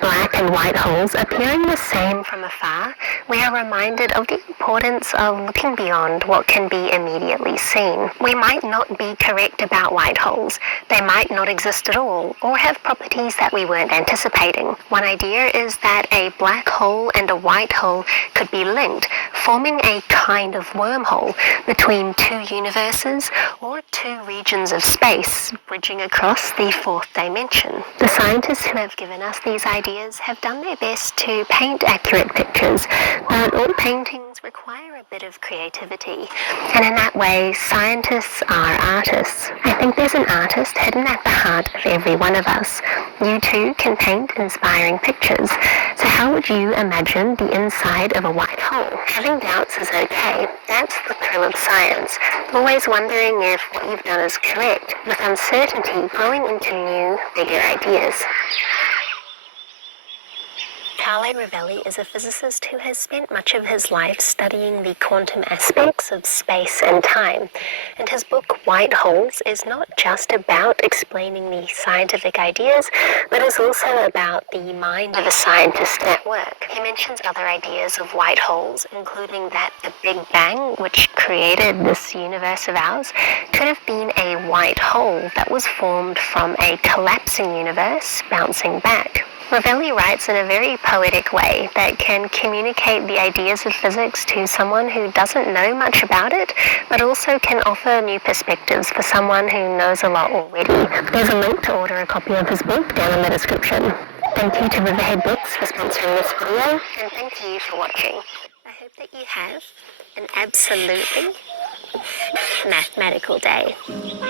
Black and white holes appearing the same from afar, we are reminded of the importance of looking beyond what can be immediately seen. We might not be correct about white holes. They might not exist at all, or have properties that we weren't anticipating. One idea is that a black hole and a white hole could be linked, forming a kind of wormhole between two universes or two regions of space, bridging across the fourth dimension. The scientists who have given us these ideas have done their best to paint accurate pictures, but all paintings require a bit of creativity, and in that way, scientists are artists. I think there's an artist hidden at the heart of every one of us. You too can paint inspiring pictures. So how would you imagine the inside of a white hole? Having doubts is okay. That's the thrill of science. Always wondering if what you've done is correct, with uncertainty growing into new, bigger ideas. Carlo Rovelli is a physicist who has spent much of his life studying the quantum aspects of space and time, and his book White Holes is not just about explaining the scientific ideas, but is also about the mind of a scientist at work. He mentions other ideas of white holes, including that the Big Bang, which created this universe of ours, could have been a white hole that was formed from a collapsing universe bouncing back. Rovelli writes in a very poetic way that can communicate the ideas of physics to someone who doesn't know much about it, but also can offer new perspectives for someone who knows a lot already. There's a link to order a copy of his book down in the description. Thank you to Riverhead Books for sponsoring this video, and thank you for watching. I hope that you have an absolutely mathematical day.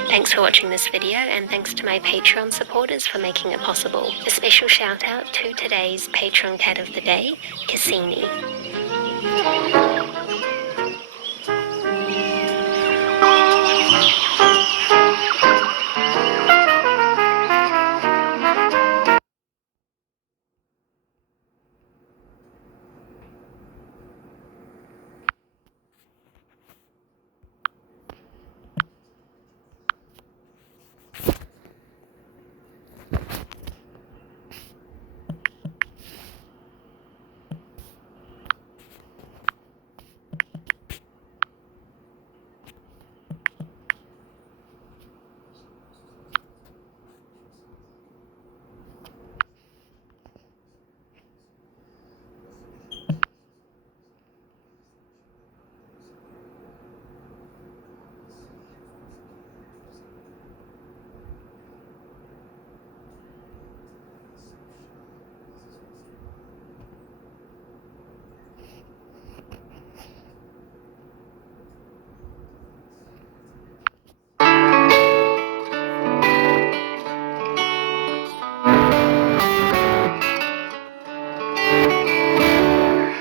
Thanks for watching this video, and thanks to my Patreon supporters for making it possible. A special shout out to today's Patreon cat of the day, Cassini.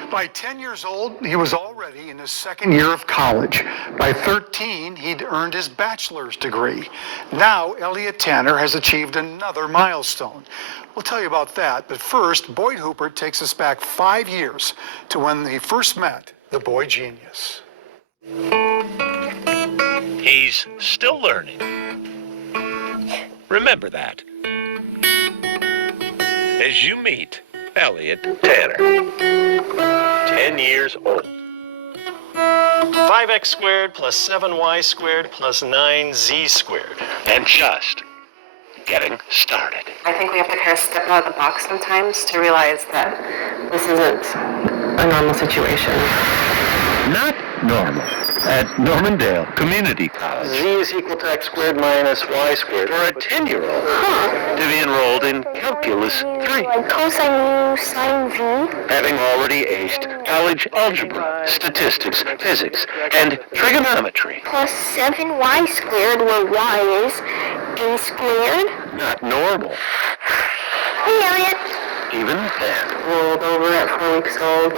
By 10 years old, he was already in his second year of college. By 13, he'd earned his bachelor's degree. Now, Elliot Tanner has achieved another milestone. We'll tell you about that, but first, Boyd Hooper takes us back 5 years to when he first met the boy genius. He's still learning. Remember that. As you meet Elliot Tanner, 10 years old. 5x squared plus 7y squared plus 9z squared. And just getting started. I think we have to kind of step out of the box sometimes to realize that this isn't a normal situation. Not normal. At Normandale Community College. Z is equal to x squared minus y squared. For a 10-year-old to be enrolled in Calculus 3. Like cosine u sine v. Having already aced college algebra, statistics, physics, and trigonometry. Plus 7y squared, where y is a squared. Not normal. Hey, Elliot. Even then. Rolled over at 4 weeks old.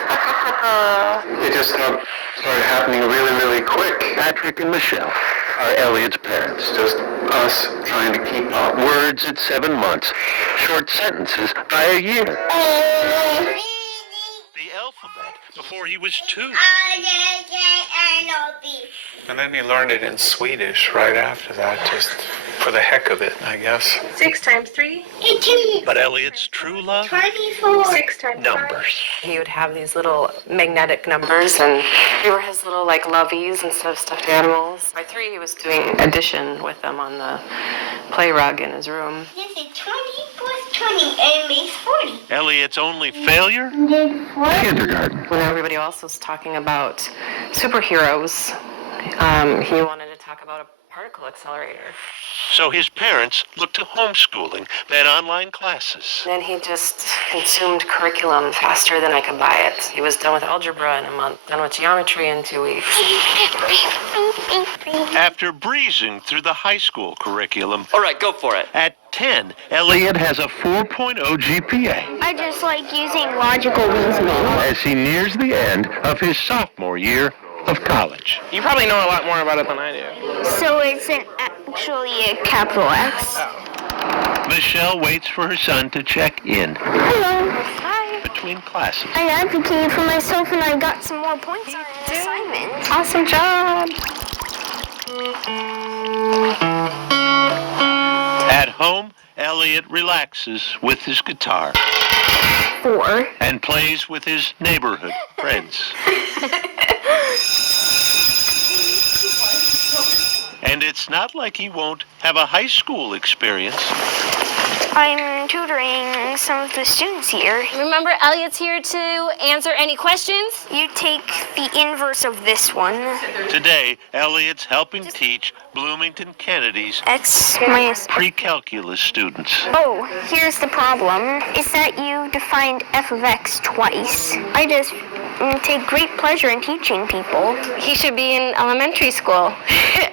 It just started happening really, really quick. Patrick and Michelle are Elliot's parents. Just us trying to keep up. Words at 7 months. Short sentences by a year. The alphabet before he was 2. And then he learned it in Swedish right after that, just for the heck of it, I guess. 6 times 3. 18. But Elliot's true love? 24. 6 times Numbers. He would have these little magnetic numbers, and they were his little like loveys instead of stuffed animals. By 3, he was doing addition with them on the play rug in his room. This is 20 plus 20 and makes 40. Elliot's only failure? Kindergarten. When everybody else was talking about superheroes, he wanted to talk about a particle accelerator. So his parents looked to homeschooling, then online classes. Then he just consumed curriculum faster than I could buy it. He was done with algebra in a month, done with geometry in 2 weeks. After breezing through the high school curriculum, All right, go for it. at 10, Elliot has a 4.0 GPA I just like using logical reasoning. as he nears the end of his sophomore year of college. You probably know a lot more about it than I do. So it's actually a capital X. Michelle waits for her son to check in Hello. Hi. between classes. I advocated for myself and I got some more points on an assignment. Awesome job! At home, Elliot relaxes with his guitar 4. and plays with his neighborhood friends. And it's not like he won't have a high school experience. I'm tutoring some of the students here. Remember, Elliot's here to answer any questions. You take the inverse of this one. Today, Elliot's helping teach Bloomington Kennedy's X minus... pre-calculus students. Oh, here's the problem. Is that you defined f of x twice. I just take great pleasure in teaching people. He should be in elementary school.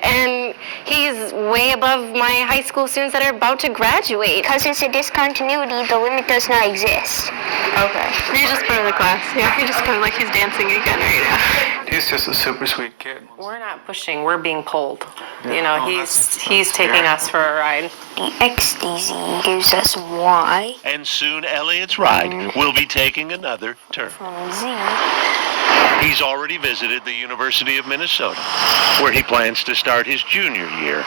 And he's way above my high school students that are about to graduate. Because it's a discontinuity, the limit does not exist. Okay. You're just part of the class. Yeah, you're just kind of like he's dancing again right now. He's just a super sweet kid. We're not pushing, we're being pulled. You know, he's taking us for a ride. The x dz gives us y And soon Elliot's ride will be taking another turn. from z. He's already visited the University of Minnesota, where he plans to start his junior year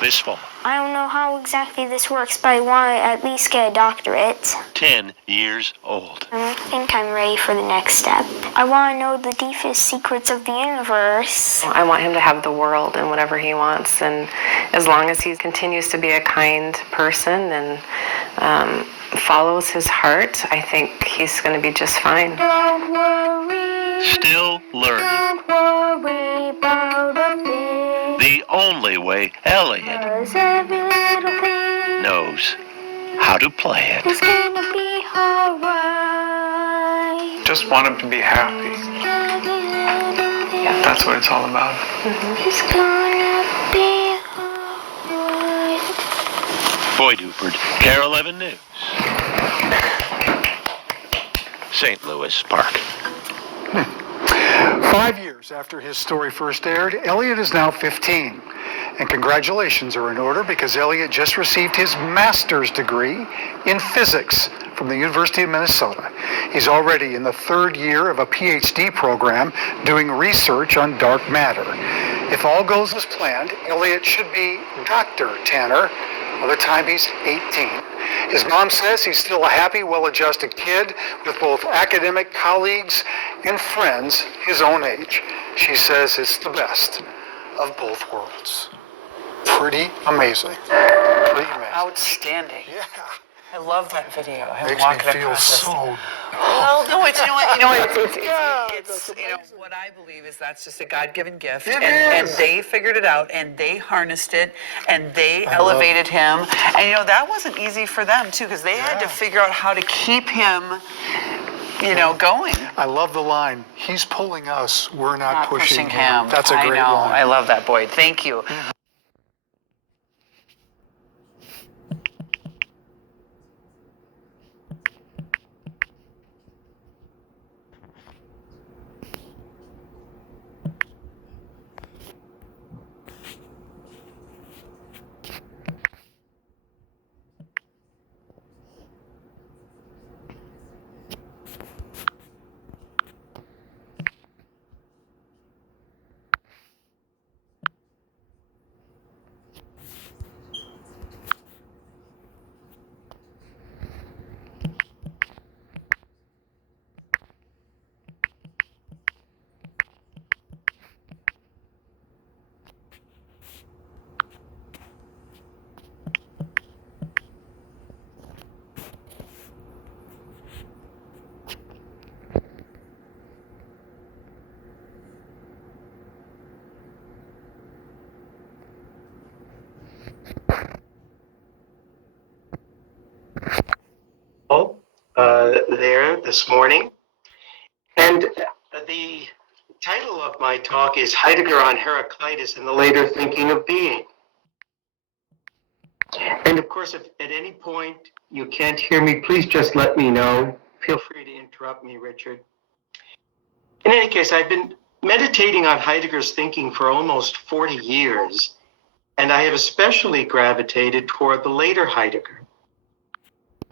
this fall. I don't know how exactly this works, but I want to at least get a doctorate. 10 years old. I think I'm ready for the next step. I want to know the deepest secrets of the universe. I want him to have the world and whatever he wants, and as long as he continues to be a kind person and follows his heart, I think he's going to be just fine. Don't worry, Still learning. don't worry about a thing. The only way Elliot 'Cause every little thing knows how to play it. is gonna be alright. Just want him to be happy. That's what it's all about. It's gonna be alright. Boyd Hupert, KARE 11 News. St. Louis Park. 5 years after his story first aired, Elliot is now 15. And congratulations are in order because Elliot just received his master's degree in physics from the University of Minnesota. He's already in the 3rd year of a PhD program doing research on dark matter. If all goes as planned, Elliot should be Dr. Tanner by the time he's 18. His mom says he's still a happy, well-adjusted kid with both academic colleagues and friends his own age. She says it's the best of both worlds. Pretty amazing. Pretty amazing. Outstanding. Yeah. I love that video. Him Makes me walking feel across this. so... Well, no, it's what I believe is that's just a God-given gift, and they figured it out, and they harnessed it, and they elevated him, and that wasn't easy for them too, because they had to figure out how to keep him, going. I love the line, he's pulling us, we're not pushing him. That's a great I know. line. I love that, Boyd. Thank you. there this morning. And the title of my talk is Heidegger on Heraclitus and the Later Thinking of Being. And of course, if at any point you can't hear me, please just let me know. Feel free to interrupt me, Richard. In any case, I've been meditating on Heidegger's thinking for almost 40 years, and I have especially gravitated toward the later Heidegger.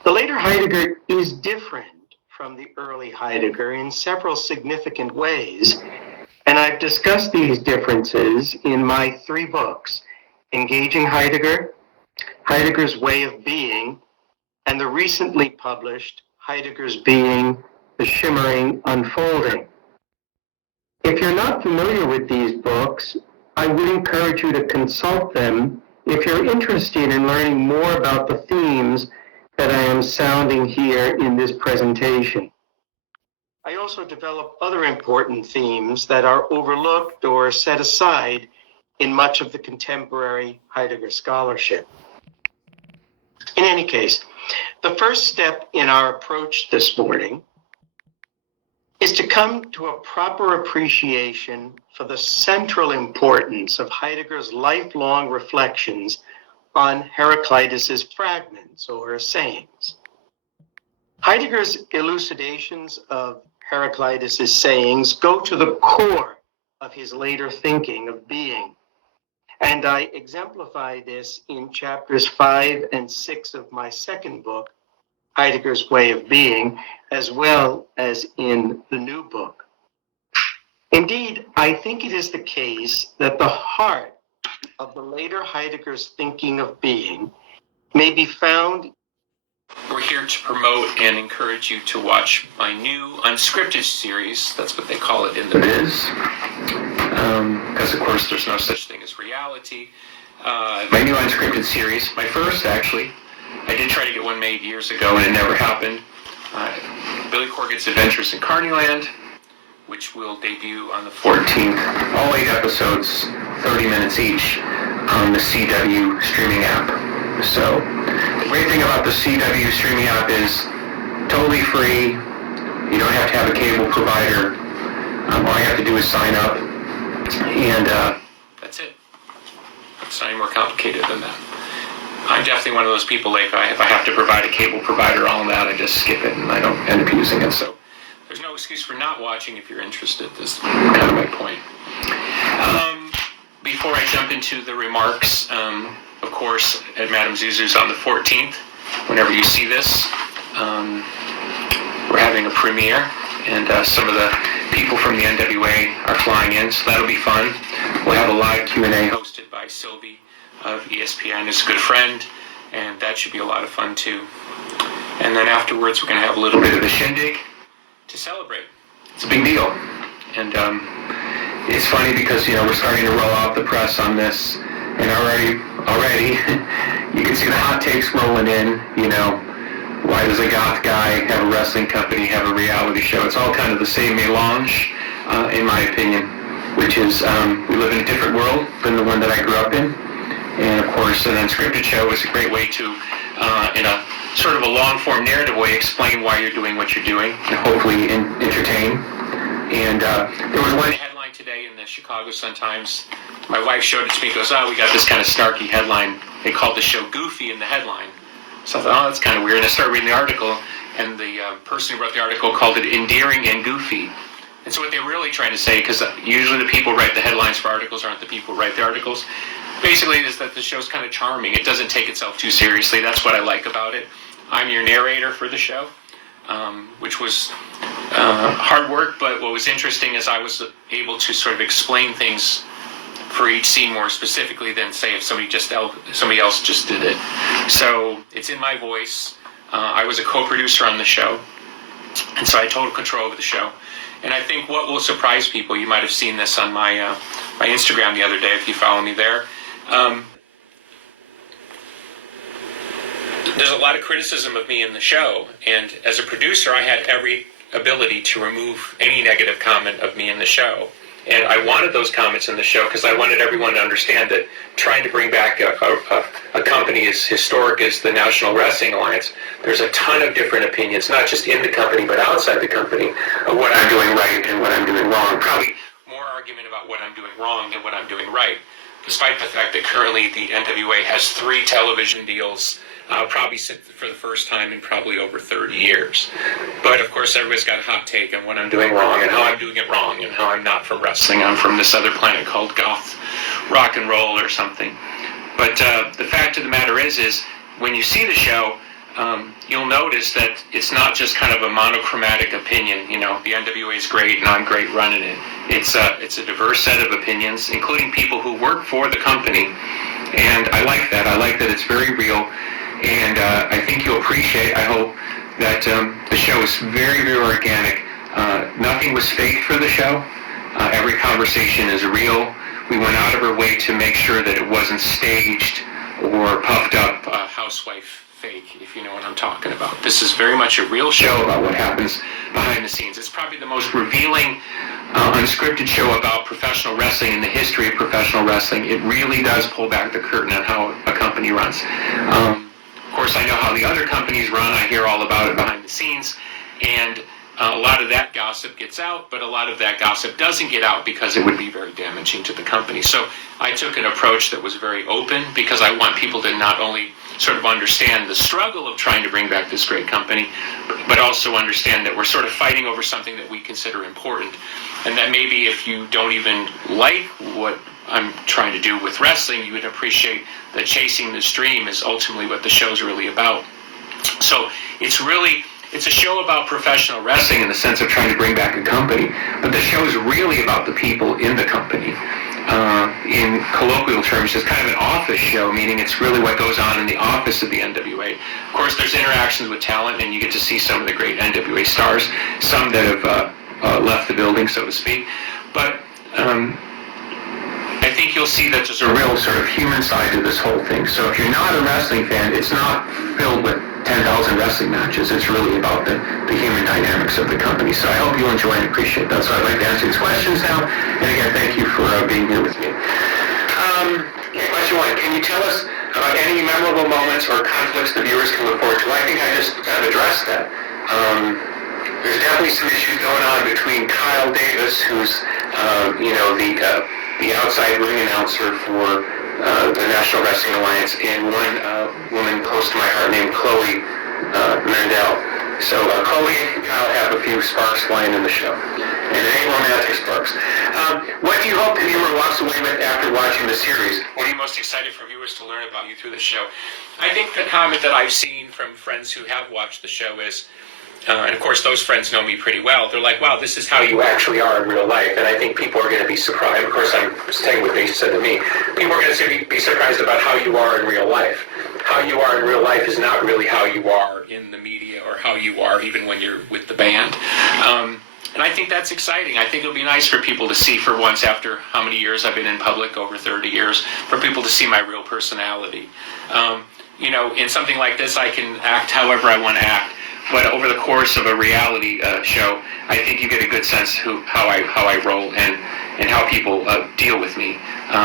The later Heidegger is different from the early Heidegger in several significant ways, and I've discussed these differences in my 3 books, Engaging Heidegger, Heidegger's Way of Being, and the recently published Heidegger's Being, The Shimmering Unfolding. If you're not familiar with these books, I would encourage you to consult them if you're interested in learning more about the themes that I am sounding here in this presentation. I also develop other important themes that are overlooked or set aside in much of the contemporary Heidegger scholarship. In any case, the first step in our approach this morning is to come to a proper appreciation for the central importance of Heidegger's lifelong reflections on Heraclitus's fragments or sayings. Heidegger's elucidations of Heraclitus's sayings go to the core of his later thinking of being, and I exemplify this in chapters 5 and 6 of my second book, Heidegger's Way of Being, as well as in the new book. Indeed, I think it is the case that the heart of the later Heidegger's thinking of being may be found. We're here to promote and encourage you to watch my new unscripted series. That's what they call it in the biz. Because of course there's no such thing as reality. My new unscripted series, my first actually, I did try to get one made years ago and it never happened. Billy Corgan's Adventures in Carneyland, which will debut on the 14th. All 8 episodes, 30 minutes each, on the CW streaming app. So, the great thing about the CW streaming app is totally free. You don't have to have a cable provider. All you have to do is sign up, and that's it. It's not any more complicated than that. I'm definitely one of those people, like, if I have to provide a cable provider, all that, I just skip it, and I don't end up using it. So, there's no excuse for not watching if you're interested. That's kind of my point. Before I jump into the remarks, of course, at Madame Zuzu's on the 14th, whenever you see this, we're having a premiere, and some of the people from the NWA are flying in, so that'll be fun. We'll have a live Q&A hosted by Sylvie of ESPN, who's a good friend, and that should be a lot of fun too. And then afterwards, we're going to have a little bit of a shindig to celebrate. It's a big deal. And it's funny because, we're starting to roll out the press on this, and already you can see the hot takes rolling in, why does a goth guy have a wrestling company, have a reality show? It's all kind of the same melange, in my opinion, which is we live in a different world than the one that I grew up in. And of course, an unscripted show is a great way to, in a sort of a long-form narrative way, explain why you're doing what you're doing, and hopefully entertain. And there was one headline today in the Chicago Sun-Times. My wife showed it to me, goes, we got this kind of snarky headline. They called the show Goofy in the headline. So I thought, that's kind of weird. And I started reading the article, and the person who wrote the article called it Endearing and Goofy. And so what they're really trying to say, because usually the people who write the headlines for articles aren't the people who write the articles, basically, is that the show's kind of charming. It doesn't take itself too seriously. That's what I like about it. I'm your narrator for the show, which was hard work, but what was interesting is I was able to sort of explain things for each scene more specifically than, say, if somebody else just did it. So it's in my voice. I was a co-producer on the show, and so I had total control over the show. And I think what will surprise people, you might have seen this on my my Instagram the other day if you follow me there. There's a lot of criticism of me in the show, and as a producer, I had every ability to remove any negative comment of me in the show. And I wanted those comments in the show because I wanted everyone to understand that trying to bring back a company as historic as the National Wrestling Alliance, there's a ton of different opinions, not just in the company, but outside the company, of what I'm doing right and what I'm doing wrong. Probably more argument about what I'm doing wrong than what I'm doing right, despite the fact that currently the NWA has 3 television deals, probably for the first time in probably over 30 years. But of course, everybody's got a hot take on what I'm doing wrong and how I'm doing it wrong and how I'm not from wrestling. I'm from this other planet called goth rock and roll or something. But the fact of the matter is when you see the show, you'll notice that it's not just kind of a monochromatic opinion. You know, the NWA is great and I'm great running it. It's a diverse set of opinions, including people who work for the company. And I like that. I like that it's very real. And I think you'll appreciate, I hope, that the show is very, very organic. Nothing was faked for the show. Every conversation is real. We went out of our way to make sure that it wasn't staged or puffed up housewife fake, if you know what I'm talking about. This is very much a real show about what happens behind the scenes. It's probably the most revealing unscripted show about professional wrestling in the history of professional wrestling. It really does pull back the curtain on how a company runs. Of course, I know how the other companies run. I hear all about it behind the scenes. And a lot of that gossip gets out, but a lot of that gossip doesn't get out because it would be very damaging to the company. So I took an approach that was very open because I want people to not only sort of understand the struggle of trying to bring back this great company, but also understand that we're sort of fighting over something that we consider important. And that maybe if you don't even like what I'm trying to do with wrestling, you would appreciate that chasing this dream is ultimately what the show's really about. So it's a show about professional wrestling in the sense of trying to bring back a company, but the show is really about the people in the company. In colloquial terms, it's kind of an office show, meaning it's really what goes on in the office of the NWA. Of course, there's interactions with talent, and you get to see some of the great NWA stars, some that have left the building, so to speak. But I think you'll see that there's a real sort of human side to this whole thing. So if you're not a wrestling fan, it's not filled with 10,000 wrestling matches. It's really about the human dynamics of the company. So I hope you'll enjoy and appreciate that. So I'd like to answer these questions now. And again, thank you for being here with me. Question 1, can you tell us about any memorable moments or conflicts the viewers can look forward to? I think I just kind of addressed that. There's definitely some issues going on between Kyle Davis, who's the outside ring announcer for the National Wrestling Alliance, and one woman close to my heart named Chloe Mendel. So Chloe and Kyle have a few sparks flying in the show, and it ain't romantic sparks. What do you hope the viewer walks away with after watching the series? What are you most excited for viewers to learn about you through the show? I think the comment that I've seen from friends who have watched the show is, and of course those friends know me pretty well, they're like, wow, this is how you actually are in real life. And I think people are going to be surprised. Of course, I'm saying what they said to me. People are going to be surprised about how you are in real life. How you are in real life is not really how you are in the media or how you are even when you're with the band. And I think that's exciting. I think it'll be nice for people to see for once, after how many years I've been in public, over 30 years, for people to see my real personality. In something like this, I can act however I want to act. But over the course of a reality show, I think you get a good sense how I roll and how people deal with me.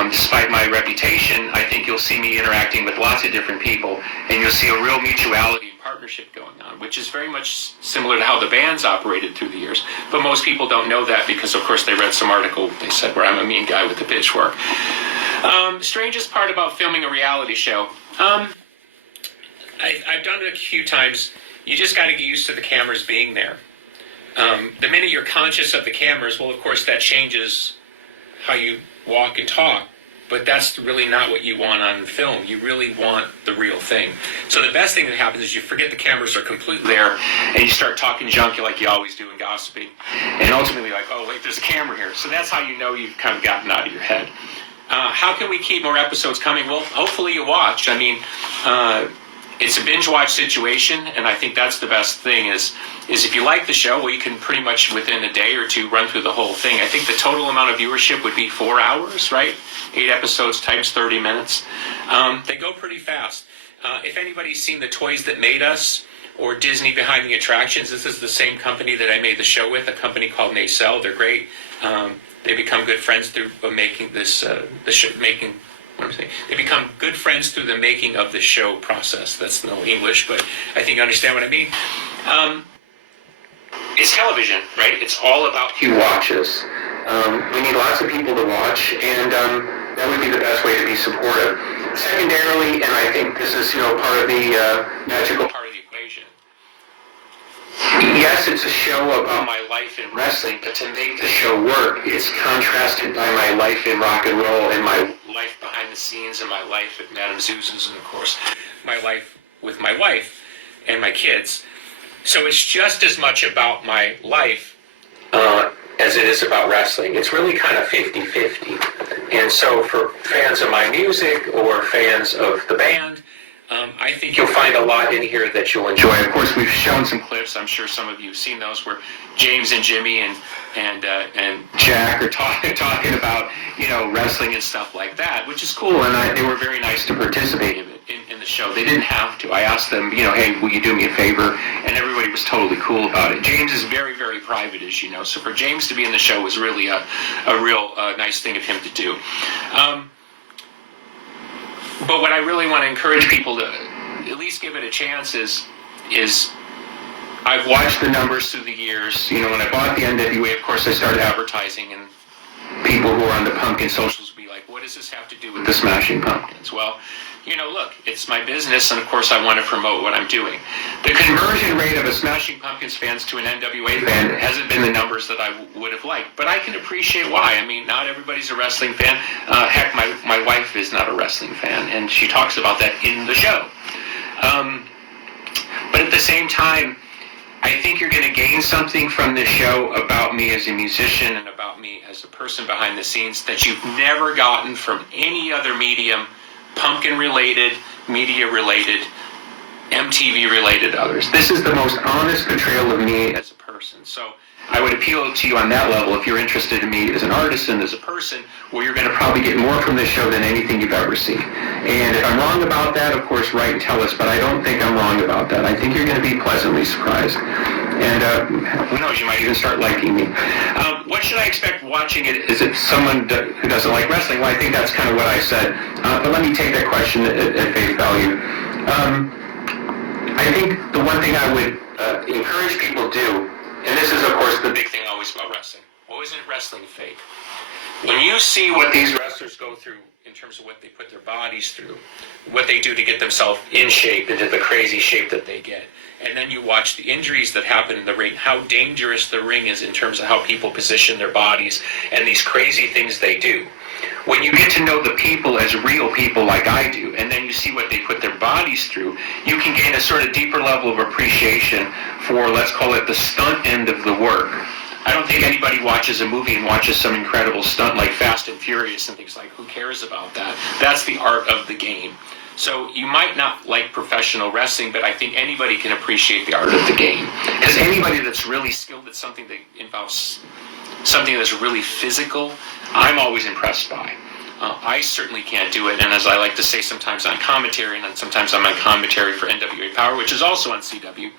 Despite my reputation, I think you'll see me interacting with lots of different people, and you'll see a real mutuality and partnership going on, which is very much similar to how the band's operated through the years. But most people don't know that because, of course, they read some article they said where I'm a mean guy with the pitchfork. Strangest part about filming a reality show. I've done it a few times. You just got to get used to the cameras being there. The minute you're conscious of the cameras, well, of course, that changes how you walk and talk. But that's really not what you want on film. You really want the real thing. So the best thing that happens is you forget the cameras are completely there, and you start talking junk like you always do in gossiping. And ultimately, like, oh, wait, there's a camera here. So that's how you know you've kind of gotten out of your head. How can we keep more episodes coming? Well, hopefully you watch. I mean, it's a binge watch situation, and I think that's the best thing is if you like the show, well, you can pretty much within a day or two run through the whole thing. I think the total amount of viewership would be 4 hours, right? 8 episodes times 30 minutes. They go pretty fast. If anybody's seen The Toys That Made Us, or Disney Behind the Attractions. This is the same company that I made the show with, a company called Nacelle. They're great. They become good friends through making this, they become good friends through the making of the show process. That's no English, but I think you understand what I mean. It's television, right? It's all about who watches. We need lots of people to watch, and that would be the best way to be supportive. Secondarily, and I think this is, part of the magical part of the equation. Yes, it's a show about my life in wrestling, but to make the show work, it's contrasted by my life in rock and roll and my life behind the scenes and my life at Madame Zeus's, and of course, my life with my wife and my kids. So it's just as much about my life as it is about wrestling. It's really kind of 50-50. And so for fans of my music or fans of the band, I think you'll find a lot in here that you'll enjoy. Of course, we've shown some clips. I'm sure some of you have seen those where James and Jimmy and Jack are talking about, wrestling and stuff like that, which is cool. And they were very nice to participate in the show. They didn't have to. I asked them, hey, will you do me a favor? And everybody was totally cool about it. James is very, very private, as you know. So for James to be in the show was really a real nice thing of him to do. But what I really want to encourage people to at least give it a chance is I've watched the numbers through the years. When I bought the NWA, of course, I started advertising, and people who are on the Pumpkin socials would be like, what does this have to do with the Smashing Pumpkins? Well, look, it's my business, and of course I want to promote what I'm doing. The conversion rate of a Smashing Pumpkins fans to an NWA fan hasn't been the numbers that I would have liked, but I can appreciate why. I mean, not everybody's a wrestling fan. Heck, my wife is not a wrestling fan, and she talks about that in the show. But at the same time, I think you're going to gain something from this show about me as a musician and about me as a person behind the scenes that you've never gotten from any other medium, Pumpkin-related, media-related, MTV-related others. This is the most honest portrayal of me as a person. So I would appeal to you on that level if you're interested in me as an artist and as a person, where you're going to probably get more from this show than anything you've ever seen. And if I'm wrong about that, of course, write and tell us, but I don't think I'm wrong about that. I think you're going to be pleasantly surprised. And who knows, you might even start liking me. What should I expect watching it? Is it someone who doesn't like wrestling? Well, I think that's kind of what I said. But let me take that question at face value. I think the one thing I would encourage people to do, and this is, of course, the big thing always about wrestling. Isn't wrestling fake? When you see what these wrestlers go through in terms of what they put their bodies through, what they do to get themselves in shape, into the crazy shape that they get, and then you watch the injuries that happen in the ring, how dangerous the ring is in terms of how people position their bodies and these crazy things they do. When you get to know the people as real people like I do, and then you see what they put their bodies through, you can gain a sort of deeper level of appreciation for, let's call it, the stunt end of the work. I don't think anybody watches a movie and watches some incredible stunt like Fast and Furious and thinks like, who cares about that? That's the art of the game. So you might not like professional wrestling, but I think anybody can appreciate the art of the game. Because anybody that's really skilled at something that involves something that's really physical, I'm always impressed by. I certainly can't do it, and as I like to say sometimes on commentary, and then sometimes I'm on commentary for NWA Power, which is also on CW,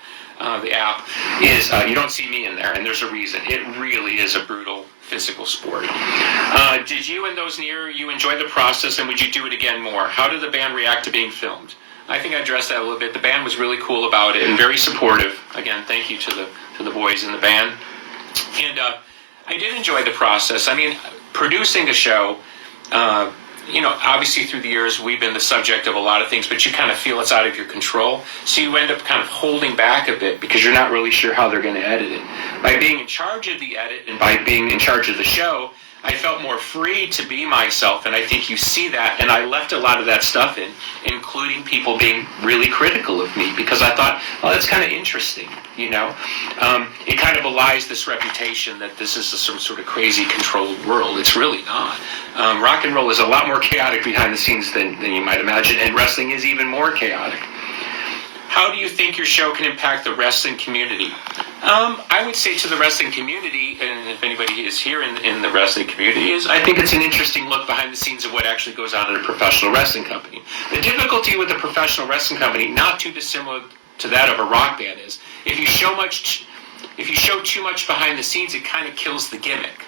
the app, is you don't see me in there, and there's a reason. It really is a brutal physical sport. Did you and those near you enjoy the process, and would you do it again more? How did the band react to being filmed? I think I addressed that a little bit. The band was really cool about it and very supportive. Again, thank you to the boys in the band. And I did enjoy the process. I mean, producing a show, obviously through the years we've been the subject of a lot of things, but you kind of feel it's out of your control. So you end up kind of holding back a bit because you're not really sure how they're going to edit it. By being in charge of the edit and by being in charge of the show, I felt more free to be myself, and I think you see that, and I left a lot of that stuff in, including people being really critical of me, because I thought, well, that's kind of interesting, It kind of belies this reputation that this is some sort of crazy controlled world. It's really not. Rock and roll is a lot more chaotic behind the scenes than you might imagine, and wrestling is even more chaotic. How do you think your show can impact the wrestling community? I would say to the wrestling community, and if anybody is here in the wrestling community, is I think it's an interesting look behind the scenes of what actually goes on at a professional wrestling company. The difficulty with a professional wrestling company, not too dissimilar to that of a rock band is if you show too much behind the scenes, it kind of kills the gimmick.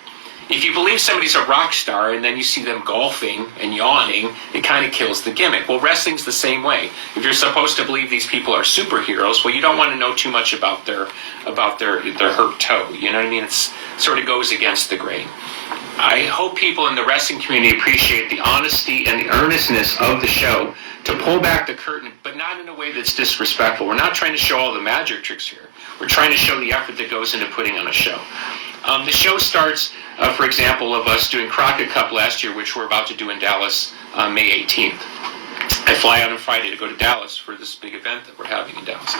If you believe somebody's a rock star and then you see them golfing and yawning, it kind of kills the gimmick. Well, wrestling's the same way. If you're supposed to believe these people are superheroes, well, you don't want to know too much about their hurt toe. You know what I mean? It sort of goes against the grain. I hope people in the wrestling community appreciate the honesty and the earnestness of the show to pull back the curtain, but not in a way that's disrespectful. We're not trying to show all the magic tricks here. We're trying to show the effort that goes into putting on a show. The show starts, for example, of us doing Crockett Cup last year, which we're about to do in Dallas on May 18th. I fly out on Friday to go to Dallas for this big event that we're having in Dallas.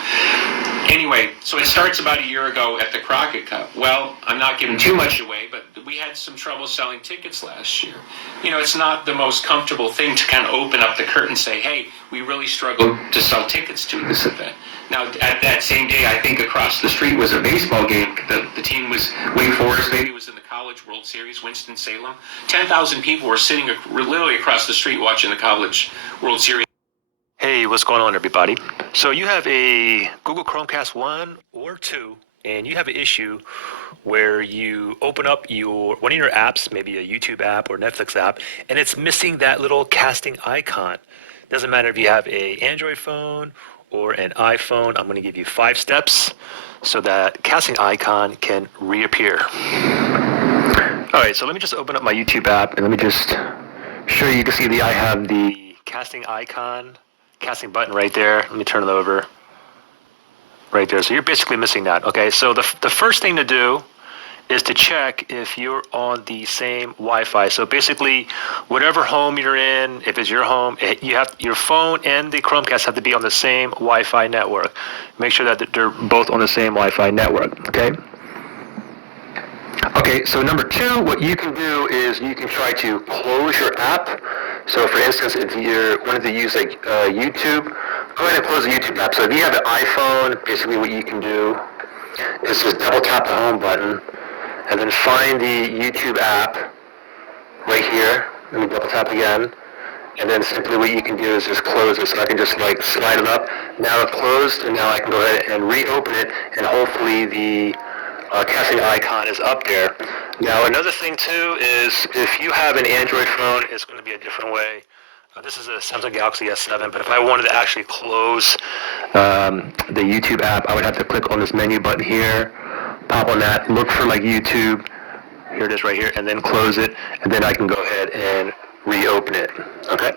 Anyway, so it starts about a year ago at the Crockett Cup. Well, I'm not giving too much away, but we had some trouble selling tickets last year. You know, it's not the most comfortable thing to kind of open up the curtain and say, hey, we really struggled to sell tickets to this event. Now, at that same day, I think across the street was a baseball game. The team was Wake Forest, maybe it was in the College World Series, Winston-Salem. 10,000 people were sitting literally across the street watching the College World Series. Hey, what's going on, everybody? So you have a Google Chromecast 1 or 2, and you have an issue where you open up one of your apps, maybe a YouTube app or Netflix app, and it's missing that little casting icon. Doesn't matter if you have an Android phone or an iPhone. I'm going to give you 5 steps so that casting icon can reappear. All right, so let me just open up my YouTube app and let me just show you. You can see I have the casting button right there. Let me turn it over. Right there. So you're basically missing that. Okay, so the first thing to do is to check if you're on the same Wi-Fi. So basically, whatever home you're in, if it's your home, you have your phone and the Chromecast have to be on the same Wi-Fi network. Make sure that they're both on the same Wi-Fi network. Okay. Okay. So number 2, what you can do is you can try to close your app. So for instance, if you wanted to use like YouTube, go ahead and close the YouTube app. So if you have an iPhone, basically what you can do is just double tap the home button and then find the YouTube app right here. Let me double tap again. And then simply what you can do is just close it. So I can just like slide it up. Now it's closed, and now I can go ahead and reopen it, and hopefully the casting icon is up there. Now another thing too is if you have an Android phone, it's going to be a different way. This is a Samsung Galaxy S7, but if I wanted to actually close the YouTube app, I would have to click on this menu button here, pop on that, look for like YouTube, here it is right here, and then close it, and then I can go ahead and reopen it, okay?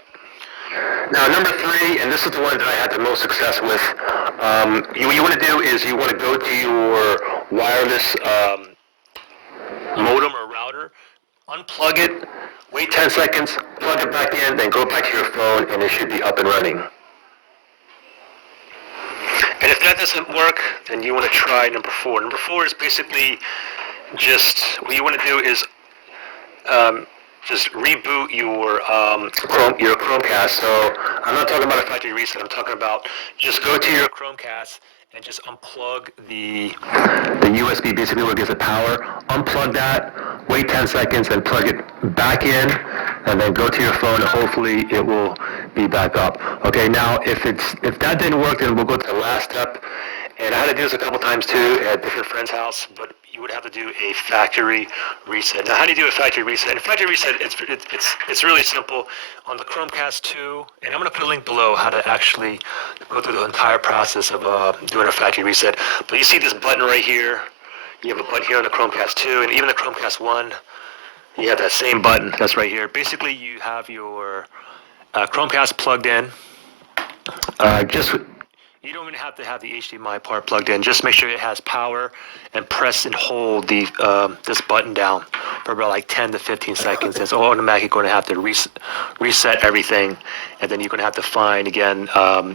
Now number 3, and this is the one that I had the most success with, what you want to do is you want to go to your wireless modem or router, unplug it, wait 10 seconds, plug it back in, then go back to your phone, and it should be up and running. And if that doesn't work, then you want to try number 4. Number 4 is basically just, what you want to do is just reboot your Chromecast. So I'm not talking about a factory reset. I'm talking about just go to your Chromecast and just unplug the USB, basically what gives it power. Unplug that, wait 10 seconds, and plug it back in, and then go to your phone, and hopefully it will be back up. Okay, now if that didn't work, then we'll go to the last step. And I had to do this a couple times too at different friends' house, but you would have to do a factory reset. Now, how do you do a factory reset? A factory reset, it's really simple. On the Chromecast 2, and I'm going to put a link below how to actually go through the entire process of doing a factory reset. But you see this button right here. You have a button here on the Chromecast 2, and even the Chromecast 1, you have that same button that's right here. Basically, you have your Chromecast plugged in. You don't even have to have the HDMI part plugged in. Just make sure it has power and press and hold this button down for about like 10 to 15 seconds. It's automatically going to have to reset everything, and then you're going to have to find again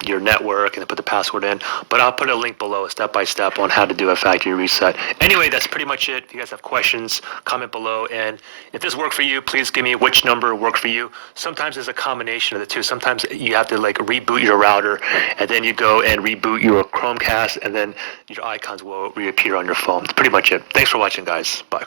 your network and then put the password in. But I'll put a link below, step by step, on how to do a factory reset. Anyway, that's pretty much it. If you guys have questions, comment below. And if this worked for you, please give me which number worked for you. Sometimes it's a combination of the two. Sometimes you have to like reboot your router, and then you go and reboot your Chromecast, and then your icons will reappear on your phone. That's pretty much it. Thanks for watching, guys. Bye.